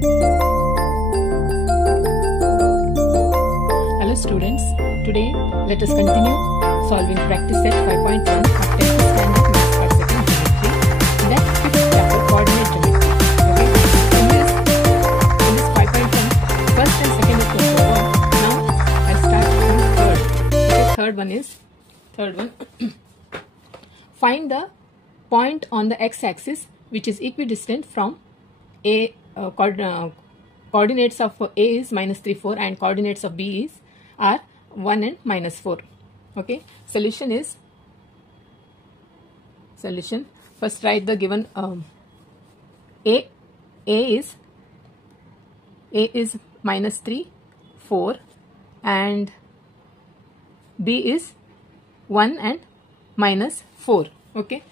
Hello students, today let us continue solving practice set 5.1 of 10th standard maths part second geometry. That fifth chapter, coordinate geometry. Okay, in this 5.1, first and second is going over. Now I'll start from third. Okay, third one. Find the point on the x-axis which is equidistant from A. Coordinates of A is -3, 4 and coordinates of B are 1 and -4. Okay, solution. First write the given A is -3, 4 and B is 1 and -4. Okay,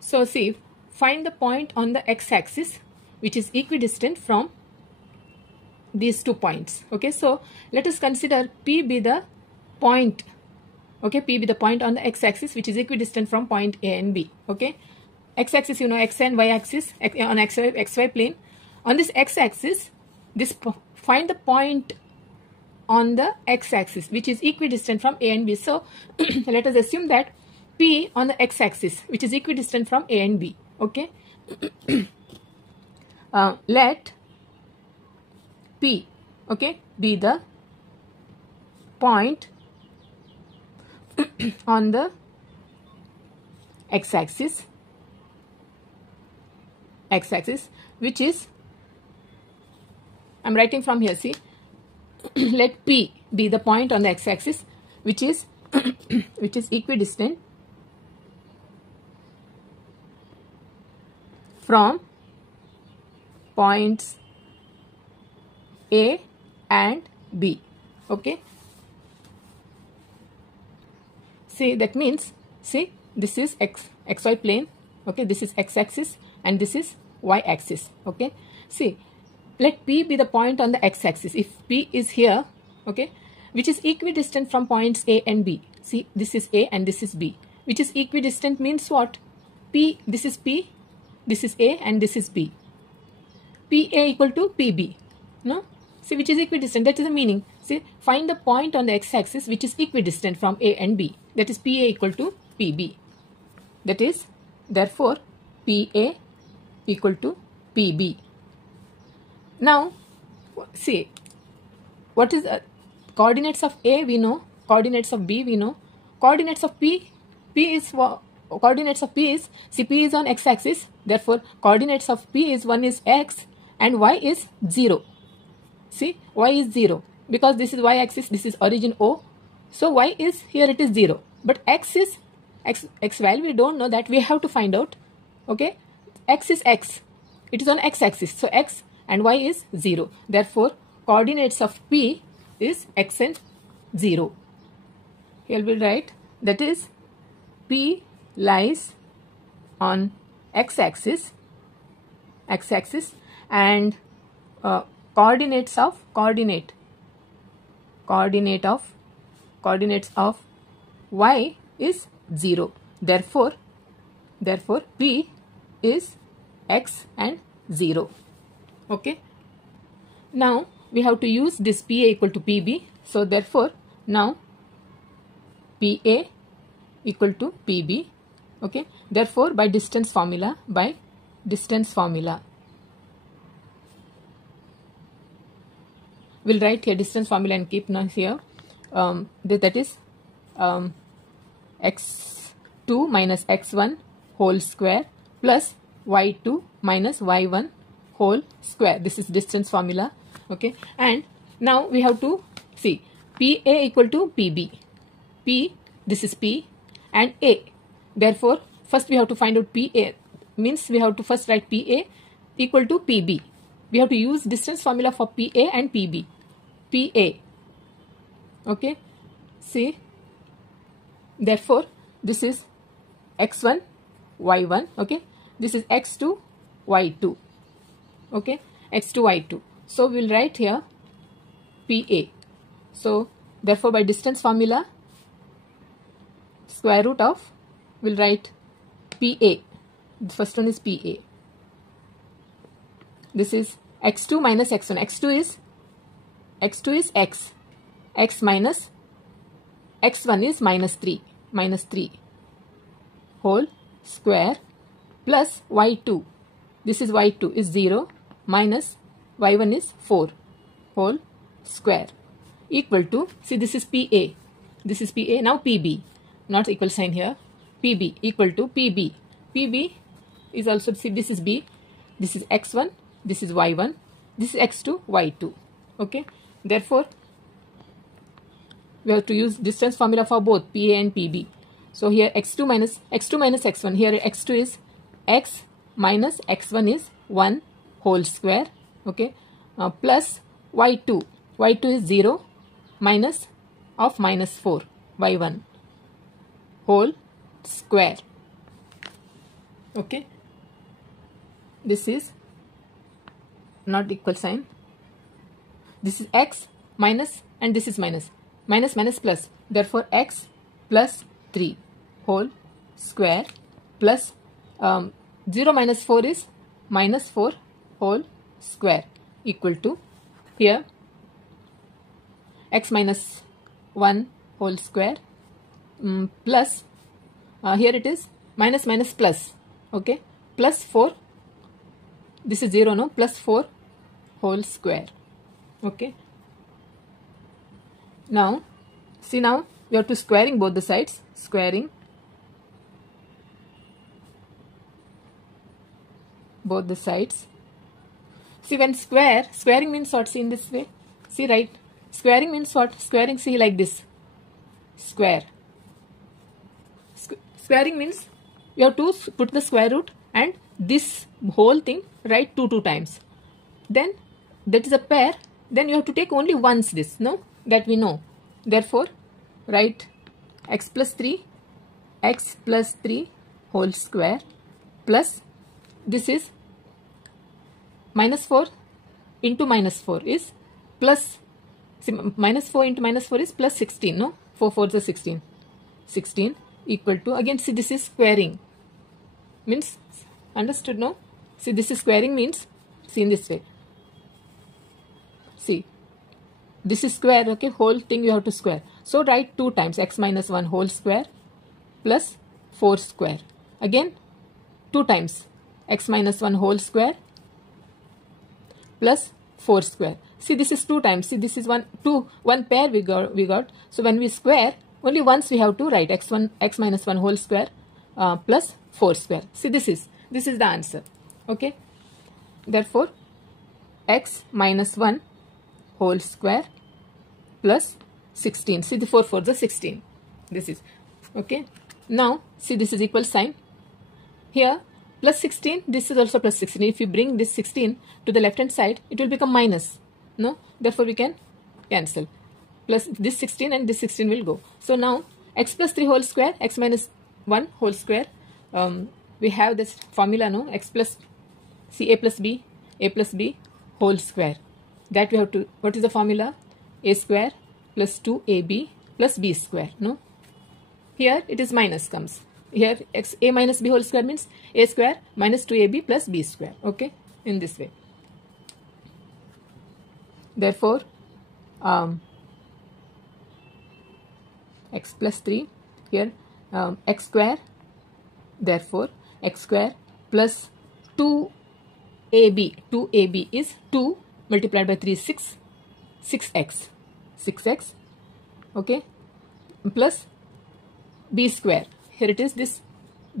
so see, find the point on the x-axis which is equidistant from these 2 points. Okay, so let us consider P be the point. Okay, P be the point on the x-axis which is equidistant from point A and B. Okay, x-axis, you know, x and y-axis on xy plane. On this x-axis, find the point on the x-axis which is equidistant from A and B. So let us assume that P on the x-axis which is equidistant from A and B. Okay, let P, okay, be the point on the x-axis which is, I'm writing from here, see, let P be the point on the x-axis which is equidistant from points A and B. Okay, see, that means, see, this is xy plane. Okay, this is x-axis and this is y-axis. Okay, see, let P be the point on the x-axis. If P is here, okay, which is equidistant from points A and B. See, this is A and this is B. Which is equidistant means what? P, this is P, this is A and this is B. PA equal to PB. No? See, which is equidistant. That is the meaning. See, find the point on the x-axis which is equidistant from A and B. That is PA equal to PB. That is, therefore, PA equal to PB. Now, see, what is coordinates of A we know, coordinates of B we know, coordinates of coordinates of P is, see, P is on x-axis, therefore coordinates of P is, one is x and y is 0. See, y is 0 because this is y-axis, this is origin O, so y is, here it is 0, but x is x value we don't know, that we have to find out. Okay, x is x, it is on x-axis, so x and y is 0, therefore coordinates of P is x and 0. Here we will write, that is, P lies on x-axis and coordinates of y is 0. Therefore P is x and 0. Okay. Now we have to use this PA equal to PB. So therefore now PA equal to PB. Okay. Therefore by distance formula, we'll write here distance formula and keep now here. That is x2 minus x1 whole square plus y2 minus y1 whole square. This is distance formula. Okay, and now we have to see PA equal to PB. P, this is P and A. Therefore first we have to find out PA, means we have to first write PA equal to PB. We have to use distance formula for PA and PB. PA. Okay, see, therefore this is x1 y1. Okay, this is x2 y2. Okay, x2 y2. So we will write here PA. So therefore by distance formula, square root of, we'll write PA. The first one is PA. This is x2 minus x1. x2 is x. X minus x1 is minus 3 whole square plus y2. This is y2 is 0 minus y1 is 4 whole square equal to, see this is PA. This is PA. Now PB. Not equal sign here. PB equal to PB. PB is also, see this is B. This is x1. This is y1. This is x2, y2. Okay. Therefore, we have to use distance formula for both PA and PB. So here x2 minus x1. Here x2 is x minus x1 is 1 whole square. Okay. Plus y2. y2 is 0 minus of minus 4 y1 whole square. Okay. This is not equal sign. This is x minus and this is minus. Minus minus plus. Therefore x plus 3 whole square plus 0 minus 4 is minus 4 whole square equal to, here x minus 1 whole square plus here it is minus minus plus. Okay. Plus 4. This is 0, no? Plus 4 whole square. Okay. Now, see, now we have to squaring both the sides. Squaring both the sides. See, when squaring means what? See, in this way. See, right? Squaring means what? Squaring, see, like this. Square. Squaring means you have to put the square root and this whole thing write 2 times. Then that is a pair. Then you have to take only once this, no? That we know. Therefore, write x plus 3 whole square plus this is minus 4 into minus 4 is plus, see, minus 4 into minus 4 is plus 16, no? 4 4s are 16. 16 equal to, again see this is squaring. Means, understood, no? See, this is squaring means, see in this way. See, this is square, okay? Whole thing you have to square. So write 2 times x minus 1 whole square plus 4 square. Again 2 times x minus 1 whole square plus 4 square. See, this is 2 times. See, this is one pair we got. So when we square, only once we have to write x minus 1 whole square plus 4 square. See, this is the answer. Okay. Therefore, x minus 1 whole square plus 16. See, the 4 4s are 16. This is okay. Now see, this is equal sign. Here plus 16, this is also plus 16. If you bring this 16 to the left hand side, it will become minus, no? Therefore we can cancel. Plus this 16 and this 16 will go. So now x plus 3 whole square, x minus 1 whole square, we have this formula, no? X plus, see, a plus b whole square. That we have to, what is the formula? A square plus 2ab plus b square, no? Here it is minus comes. Here a minus b whole square means a square minus 2ab plus b square. Okay, in this way. Therefore, x plus 3 here x square. Therefore, x square plus 2ab. 2ab is 2 multiplied by 3 is 6. 6x. Okay, plus b square. Here it is, this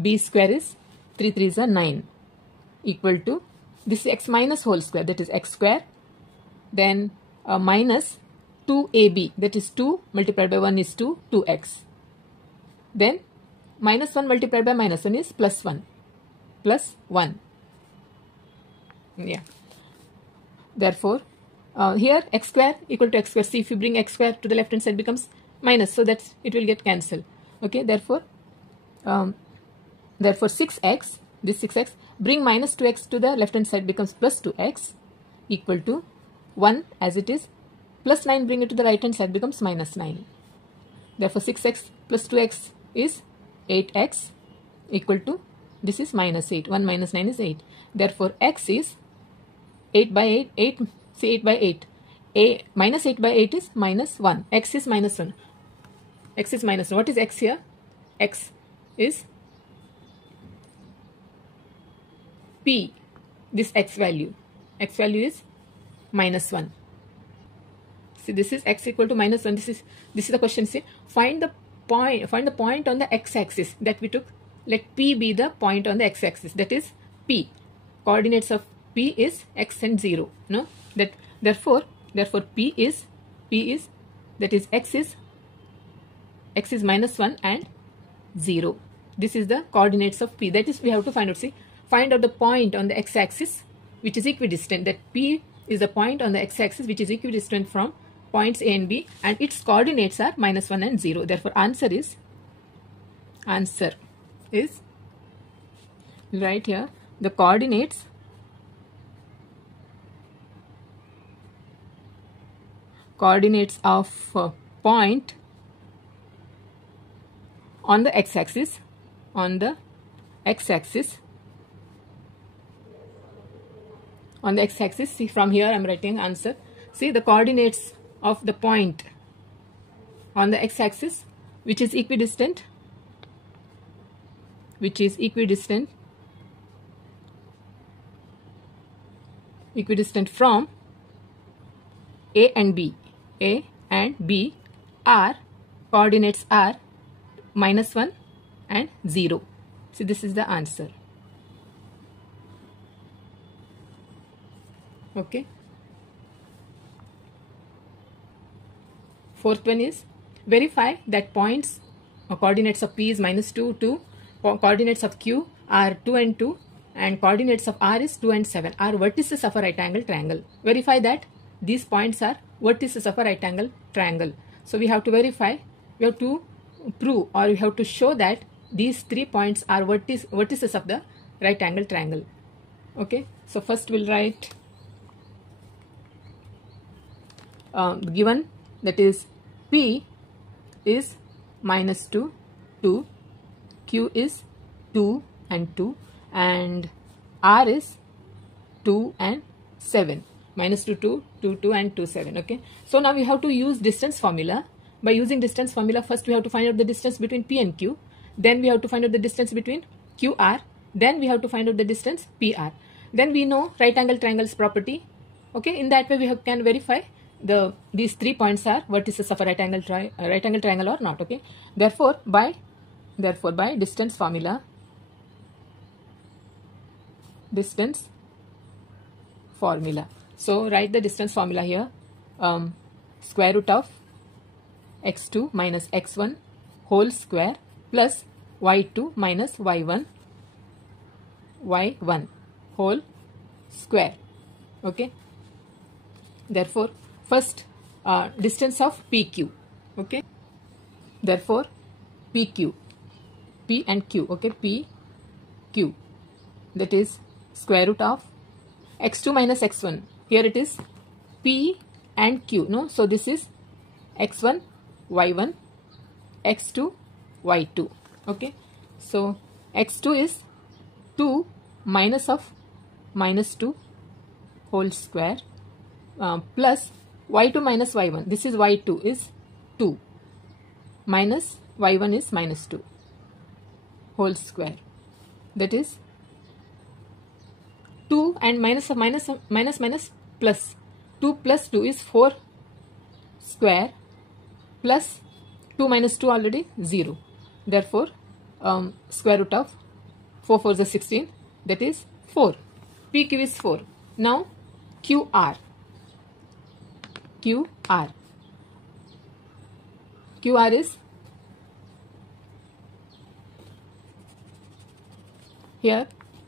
b square is 3 3s are 9 equal to this is x minus whole square, that is x square, then minus 2ab, that is 2 multiplied by 1 is 2, 2x. Then minus 1 multiplied by minus 1 is plus 1. Yeah. Therefore, here x square equal to x square. See, if you bring x square to the left hand side becomes minus, so that it will get cancelled. Okay, therefore 6x, this 6x, bring minus 2x to the left hand side becomes plus 2x equal to 1 as it is, plus 9 bring it to the right hand side becomes minus 9. Therefore 6x plus 2x is 8x equal to, this is minus 8. 1 minus 9 is 8. Therefore x is 8 by 8, 8, see 8 by 8. A minus 8 by 8 is minus 1. X is minus 1. X is minus 1. What is X here? X is P. This X value. X value is minus 1. See, this is X equal to minus 1. This is the question. See, find the point on the x-axis that we took. Let P be the point on the x-axis. That is P. Coordinates of P is X and 0. No? Therefore P is that is X is minus 1 and 0. This is the coordinates of P. That is, we have to find out. See, find out the point on the x-axis which is equidistant. That P is the point on the x-axis which is equidistant from points A and B, and its coordinates are minus 1 and 0. Therefore, answer is right here. The coordinates of point on the x-axis, see, from here I am writing answer. See, the coordinates of the point on the x-axis which is equidistant from A and B. A and B are coordinates are minus 1 and 0. So this is the answer. Okay. Fourth one is verify that points coordinates of P is minus 2, 2, coordinates of Q are 2 and 2, and coordinates of R is 2 and 7 are vertices of a right angle triangle. Verify that these points are vertices of a right angle triangle. So we have to verify, we have to prove, or we have to show that these 3 points are vertices of the right angle triangle. Okay, so first we'll write given, that is P is minus 2, 2, Q is 2 and 2, and R is 2 and 7. Minus 2, 2, 2, 2 and 2, 7. Okay. So now we have to use distance formula. By using distance formula, first we have to find out the distance between P and Q. Then we have to find out the distance between QR. Then we have to find out the distance PR. Then we know right angle triangle's property. Okay. In that way we can verify these 3 points are vertices of a right angle triangle or not. Okay. Therefore by distance formula, so write the distance formula here. Square root of x2 minus x1 whole square plus y2 minus y1 whole square. Okay. Therefore first distance of PQ. Okay. Therefore PQ, P and Q. Okay. PQ, that is square root of x2 minus x1. Here it is P and Q. No, so this is x1 y1 x2 y2. Okay. So x2 is 2 minus of minus 2 whole square plus y2 minus y1. This is y2 is 2 minus y1 is minus 2 whole square. That is 2 and minus plus 2 plus 2 is 4 square plus 2 minus 2 already 0. Therefore square root of 4 4 is 16, that is 4. PQ is 4. Now QR is here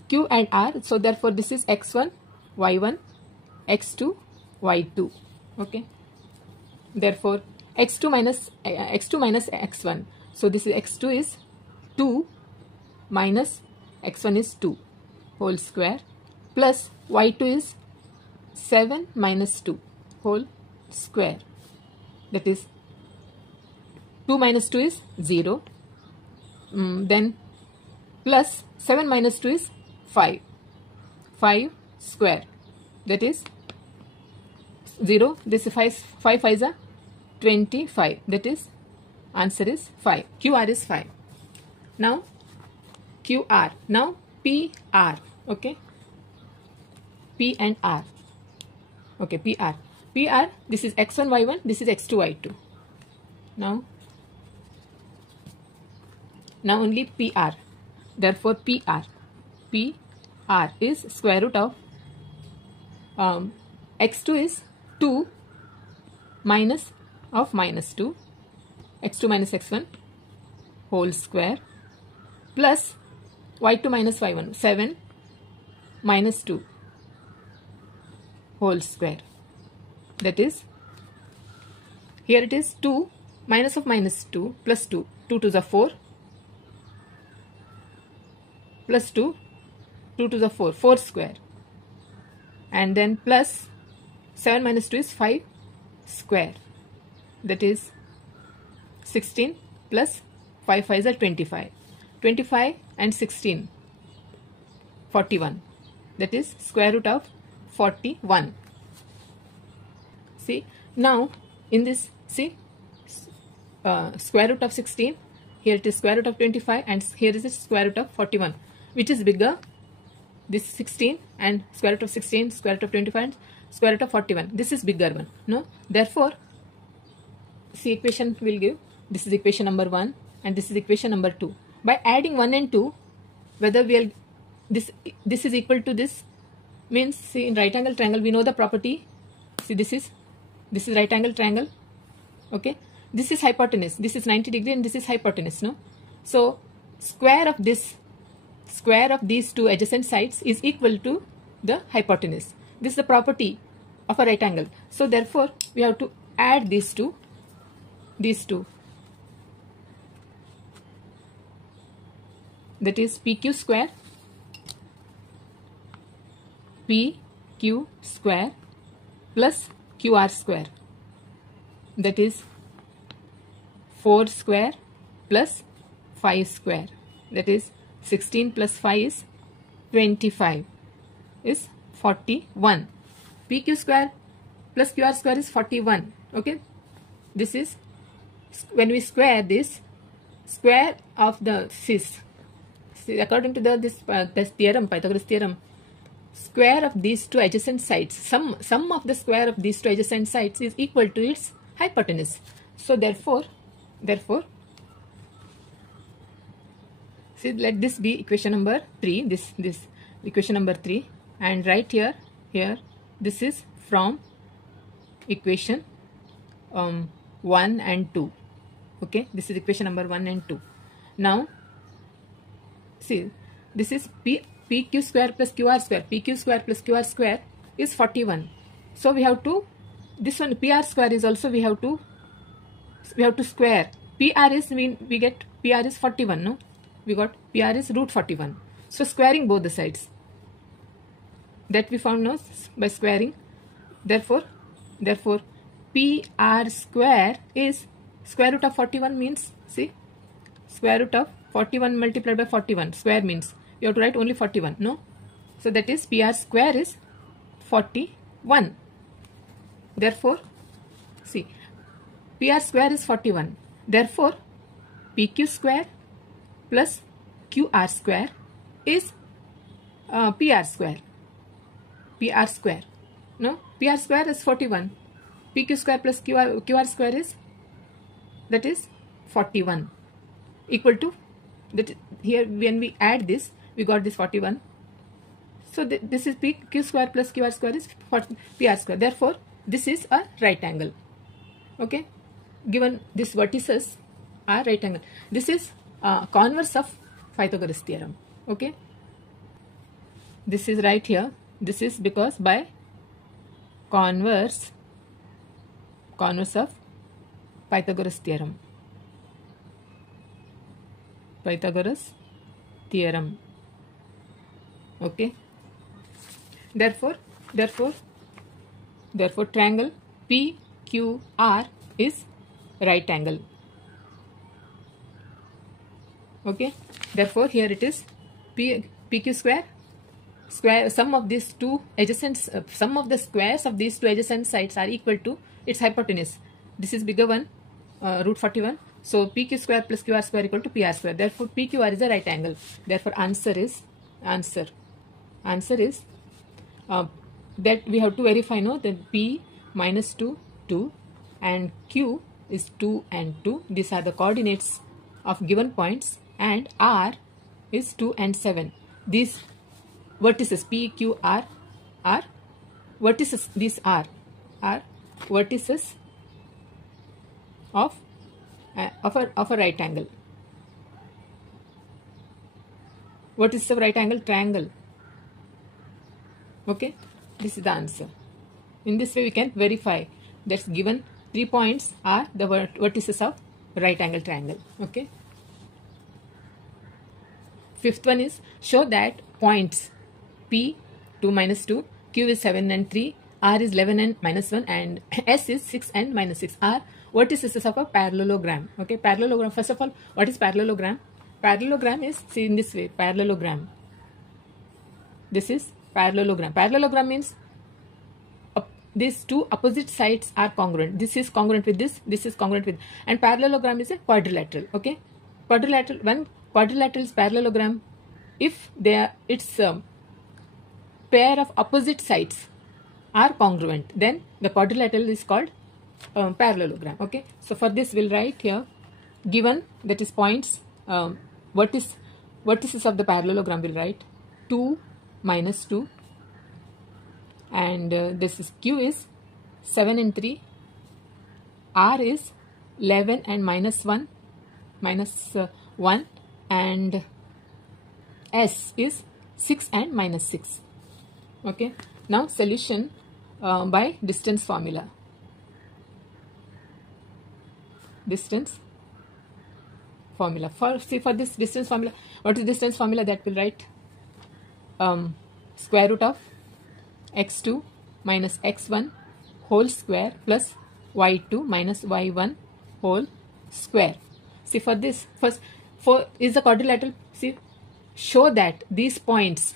Q and R, so therefore this is x1 y1 x2 y2. Okay. Therefore x2 minus x1, so this is x2 is 2 minus x1 is 2 whole square plus y2 is 7 minus 2 whole square. That is 2 minus 2 is 0. Then plus 7 minus 2 is 5 square that is 0. This is 5 5 is 25, that is answer is 5. QR is 5. Now QR, now PR, okay, P and R, okay, PR, this is x1 y1, this is x2 y2. Now only PR, therefore PR is square root of x2 is 2 minus of minus 2, x2 minus x1 whole square, plus y2 minus y1, 7 minus 2 whole square, that is, here it is 2 minus of minus 2 plus 2, 2 to the 4 plus 2, 2 to the 4, 4 square, and then plus 7 minus 2 is 5 square, that is 16 plus 5 5 is 25. 25 and 16, 41, that is square root of 41. See, now in this, see, square root of 16, here it is square root of 25, and here is the square root of 41. Which is bigger? This 16 and square root of 16, square root of 25 and square root of 41. This is bigger one. No? Therefore, see, equation will give, this is equation number 1 and this is equation number 2. By adding 1 and 2, whether we are, this is equal to this, means, see, in right angle triangle we know the property. See, this is right angle triangle, okay, this is hypotenuse, this is 90 degree and this is hypotenuse, no? So square of these two adjacent sides is equal to the hypotenuse. This is the property of a right angle. So therefore we have to add these two, that is PQ square plus QR square, that is 4 square plus 5 square, that is 16 plus 5 is 25, is 41. PQ square plus QR square is 41, okay. This is, when we square this, square of the cis, see, according to this theorem, Pythagoras theorem, square of these two adjacent sides, sum of the square of these two adjacent sides is equal to its hypotenuse. So therefore, see, let this be equation number 3, this equation number 3, and right here this is from equation 1 and 2, okay, this is equation number 1 and 2. Now see, this is PQ square plus QR square, PQ square plus QR square is 41. So we have to, this one PR square is also we have to square. PR is, we get PR is 41, no? We got PR is root 41. So squaring both the sides, that we found now by squaring. Therefore PR square is square root of 41, means, see, square root of 41 multiplied by 41, square means you have to write only 41, no? So that is PR square is 41. Therefore, see, PR square is 41. Therefore, PQ square plus QR square is PR square. PR square, no? PR square is 41. PQ square plus QR square is, that is 41, equal to that. Here when we add this, we got this 41. So this is PQ square plus QR square is PR square. Therefore this is a right angle, okay, given these vertices are right angle. This is converse of Pythagoras theorem, okay. This is right here, this is because by converse of Pythagoras theorem, okay. Therefore triangle PQR is right angle, okay. Therefore here it is PQ square square sum of these two adjacent sum of the squares of these two adjacent sides are equal to its hypotenuse. This is bigger one, root 41. So PQ square plus QR square equal to PR square. Therefore PQR is a right angle. Therefore answer is that we have to verify, no, that P minus 2 2 and Q is 2 and 2. These are the coordinates of given points, and R is 2 and 7. These vertices P, Q, R are vertices. These are vertices of a right angle. What is the right angle? Triangle. Okay, this is the answer. In this way we can verify that given 3 points are the vertices of right angle triangle. Okay. Fifth one is show that points P 2 minus 2, Q is 7 and 3, R is 11 and minus 1, and S is 6 and minus 6 are vertices of a parallelogram. Okay, parallelogram. First of all, what is parallelogram? Parallelogram is, see in this way, parallelogram. This is parallelogram. Parallelogram means these two opposite sides are congruent. This is congruent with this is congruent with, and parallelogram is a quadrilateral. Okay, quadrilateral. When quadrilateral is parallelogram, if its pair of opposite sides are congruent, then the quadrilateral is called parallelogram. Okay, so for this we'll write here, given that is points, vertices of the parallelogram, we'll write 2 minus 2, and this is Q is 7 and 3, R is 11 and minus 1, and S is 6 and minus 6. Okay, now solution by distance formula. Distance formula. For this distance formula, what is distance formula? That will write square root of x2 minus x1 whole square plus y2 minus y1 whole square. See, for this, first, for is the quadrilateral. See, show that these points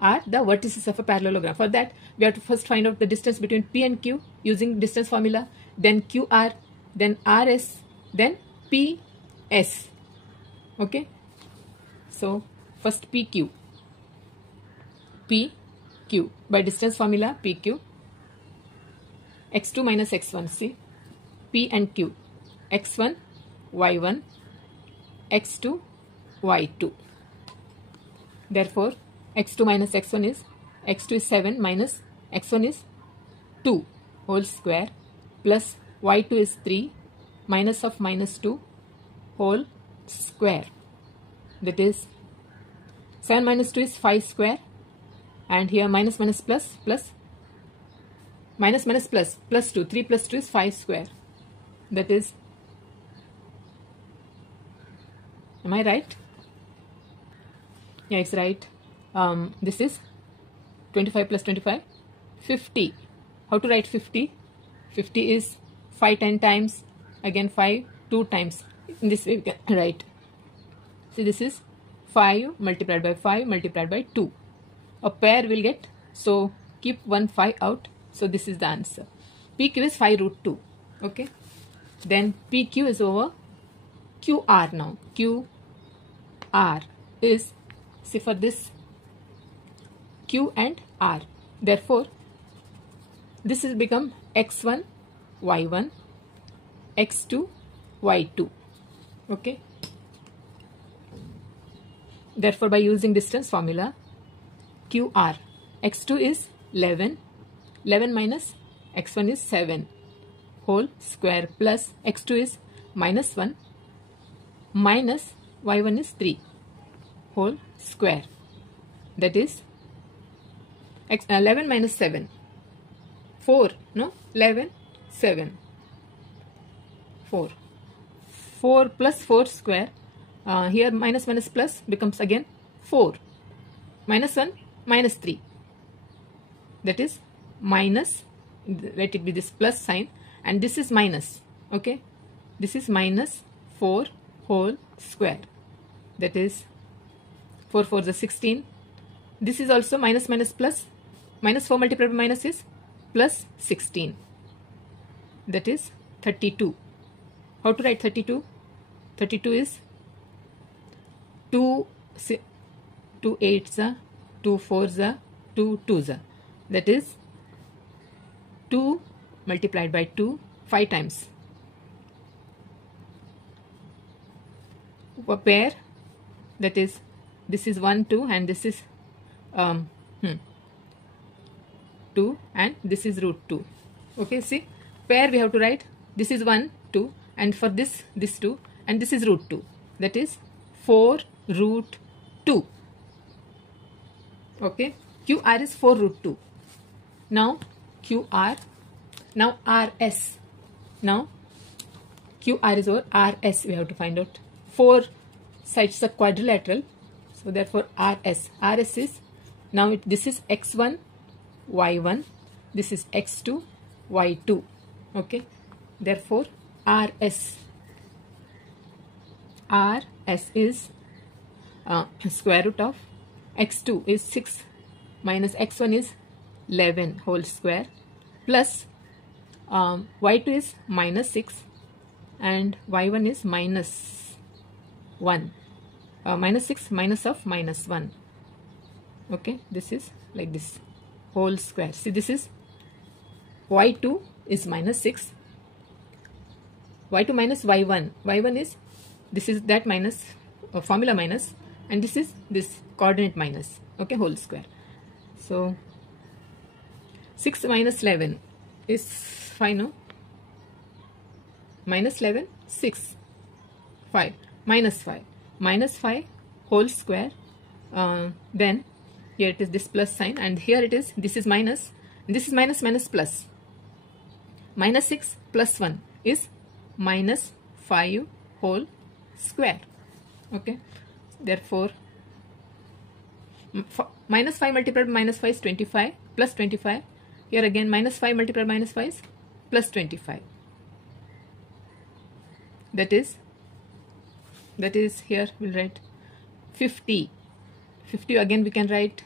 are the vertices of a parallelogram. For that, we have to first find out the distance between P and Q using distance formula, then QR, then RS, then PS. Okay, so first PQ by distance formula, PQ, x2 minus x1. See, P and Q, x1 y1, x2 y2. Therefore x2 minus x1 is, x2 is 7 minus x1 is 2 whole square plus y2 is 3 minus of minus 2 whole square. That is 7 minus 2 is 5 square, and here minus minus plus plus minus minus plus plus 2, 3 plus 2 is 5 square. That is, am I right? Yeah, it's right. This is 25 plus 25, 50. How to write 50? 50 is 5 10 times, again 5 2 times. In this way we can write. See, this is 5 multiplied by 5 multiplied by 2. A pair will get, so keep 1 5 out. So this is the answer. PQ is 5 root 2. Okay. Then PQ is over QR now. QR is, see, for this Q and R. Therefore, this will become x1 y1, x2 y2. Okay. Therefore, by using distance formula, QR, x2 is 11, 11 minus x1 is 7 whole square plus x2 is minus 1 minus y1 is 3 whole square. That is 11 minus 7, 4, no, 11, 7, 4. 4 plus 4 square, here minus minus plus becomes again 4, minus 1, minus 3. That is minus, let it be this plus sign, and this is minus. Okay, this is minus 4 whole square. That is 4 4 is 16. this is also minus minus plus. Minus 4 multiplied by minus is plus 16. That is 32. How to write 32? 32 is 2 8s, 2 4s, 2 2s. That is 2 multiplied by 2 5 times. A pair, that is, this is 1 2 and this is 2 and this is root 2. Okay, see, pair we have to write, this is 1 2 and for this 2 and this is root 2, that is 4 root 2. Okay, QR is 4 root 2. Now QR, now RS, now QR is over RS, we have to find out. 4 sides are quadrilateral, so therefore RS is, now this is x1 y1, this is x2 y2. Okay, therefore RS is square root of x2 is 6 minus x1 is 11 whole square plus y2 is minus 6 and y1 is minus 1. Minus 6 minus of minus 1. Okay, this is like this whole square. See, this is y2 is minus 6, y2 minus y1. y1 is, this is that minus, formula minus, and this is this coordinate minus. Okay, whole square. So 6 minus 11 is 5, no? Minus 11, 6, 5, minus 5. Minus 5 whole square, then here it is this plus sign and here it is, this is minus, and this is minus minus plus. Minus 6 plus 1 is minus 5 whole square. Okay, therefore minus 5 multiplied by minus 5 is 25 plus 25. Here again minus 5 multiplied by minus 5 is plus 25. That is here we'll write 50. 50 again we can write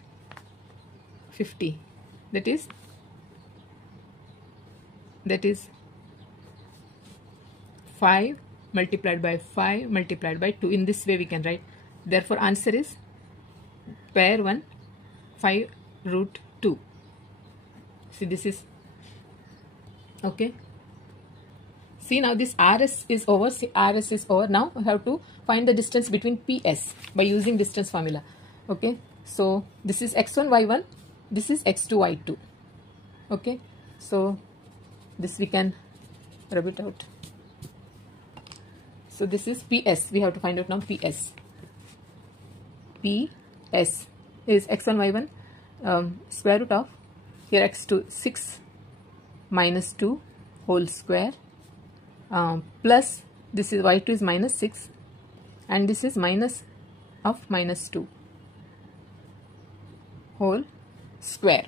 50. That is 5 multiplied by 5 multiplied by 2. In this way we can write. Therefore answer is pair 1 5 root 2. See, this is okay. See, now this RS is over. See, RS is over. Now we have to find the distance between PS by using distance formula. Okay, so this is x1 y1, this is x2 y2. Okay, so this we can rub it out. So this is PS. We have to find out now PS. PS is x1 y1 square root of, here x2 6 minus 2 whole square plus this is y2 is minus 6 and this is minus of minus 2 whole square.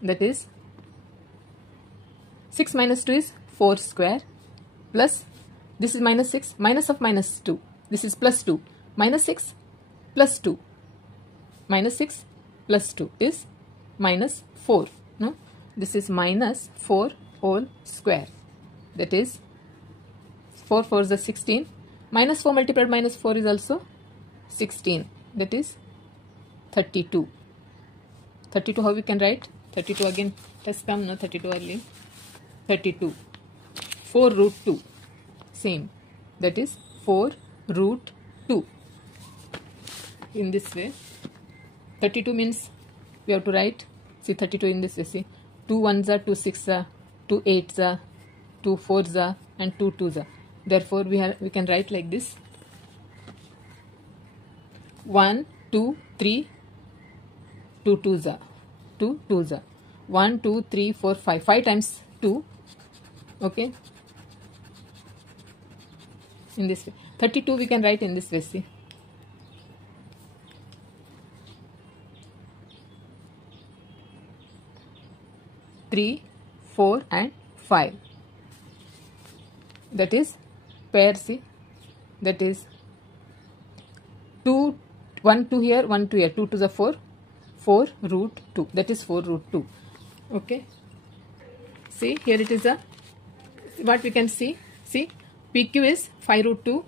That is 6 minus 2 is 4 square plus this is minus 6 minus of minus 2, this is plus 2, minus 6 plus 2, minus 6 plus 2 is minus 4. No, this is minus 4 whole square. That is 4 4 is 16, minus 4 multiplied by minus 4 is also 16. That is 32. 32 how we can write? 32 again just come, no, 32 early. 32 4 root 2 same, that is 4 root 2. In this way 32 means we have to write, see 32 in this way, see 2 1s are 2 6s are 2 8s are 2 4s are and 2 2s are. Therefore we can write like this: 1 2 3 2 2s are 2 2s are 1 2 3 4 5 5 times 2. Okay, in this way 32 we can write in this way, see 3 4 and 5. That is pair, see, that is 2 1 2 here, 1 2 here, 2 to the 4, 4 root 2, that is 4 root 2. Okay, see here it is a, what we can see PQ is 5 root 2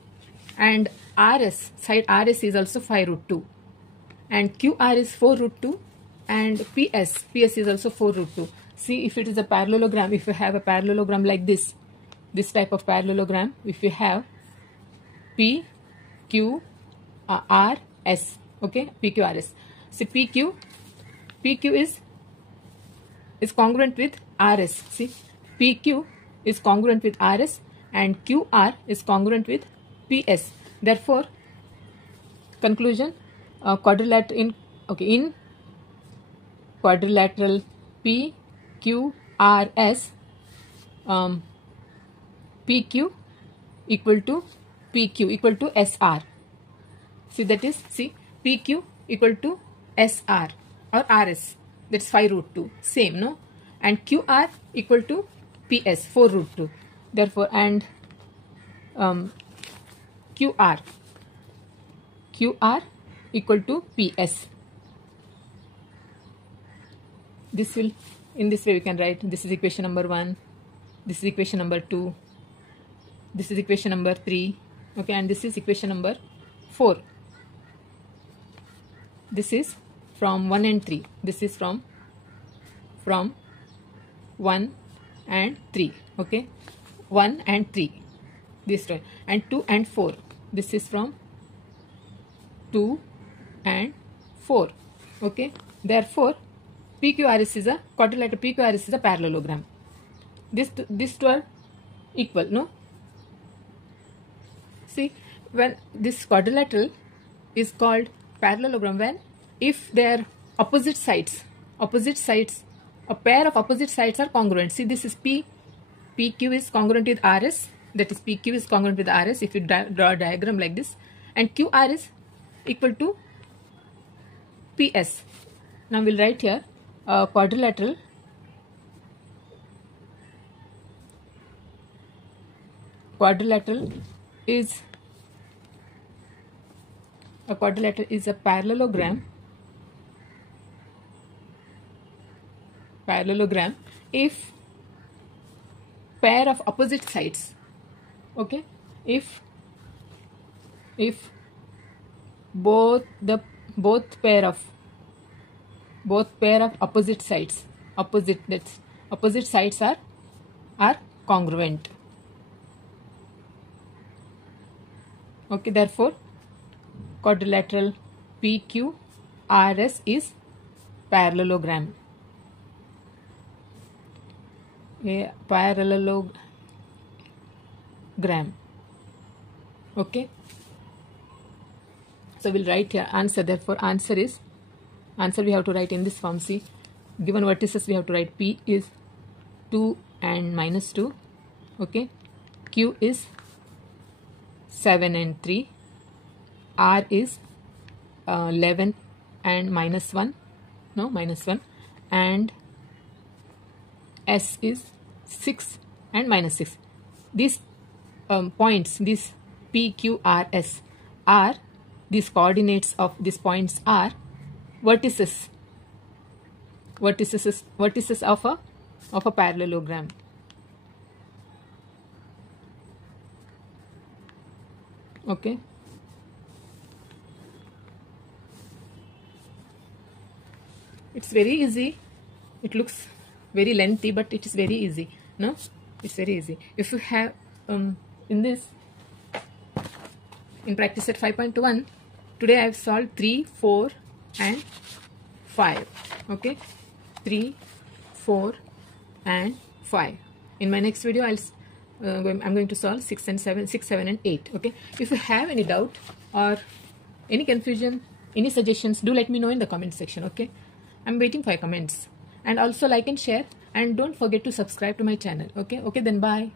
and RS, side RS is also 5 root 2 and QR is 4 root 2 and PS is also 4 root 2. See, if it is a parallelogram, if you have a parallelogram like this type of parallelogram, if you have P, Q, R, S, okay, P, Q, R, S. See, PQ is congruent with RS. See, PQ is congruent with RS and QR is congruent with PS. Therefore, conclusion, quadrilateral in quadrilateral PQRS, PQ equal to PQ equal to SR. See, that is, see, PQ equal to SR or RS, that's 5 root 2, same, no? And QR equal to PS, 4 root 2. Therefore, and QR equal to PS. This will, in this way we can write, this is equation number 1, this is equation number 2, this is equation number 3, okay, and this is equation number 4. This is from 1 and 3. This is from 1 and 3. Okay, 1 and 3. This one, and 2 and 4. This is from 2 and 4. Okay. Therefore, PQRS is a quadrilateral. PQRS is a parallelogram. These two are equal. No. See, when this quadrilateral is called parallelogram when if their opposite sides, a pair of opposite sides are congruent. See, this is PQ is congruent with RS, that is PQ is congruent with RS if you draw a diagram like this, and QR is equal to PS. Now we'll write here quadrilateral is a parallelogram if pair of opposite sides, okay, if both pair of opposite sides are congruent. Okay, therefore quadrilateral PQRS is parallelogram. A parallelogram. Okay. So we'll write here answer. Therefore, answer we have to write in this form. See, given vertices we have to write P is 2 and minus 2. Okay. Q is 7 and 3. R is 11 and minus 1. No, minus 1. And S is 6 and minus 6. These points, these P, Q, R, S are, these coordinates of these points are vertices of a parallelogram. Okay. It's very easy. It looks very lengthy, but it is very easy. No, it's very easy. If you have in practice set 5.1, today I have solved 3, 4 and 5. Okay, 3, 4 and 5. In my next video I'm going to solve 6 and 7, 6, 7 and 8. Okay, if you have any doubt or any confusion, any suggestions, do let me know in the comment section. Okay, I'm waiting for your comments, and also like and share, and don't forget to subscribe to my channel. Okay, then bye.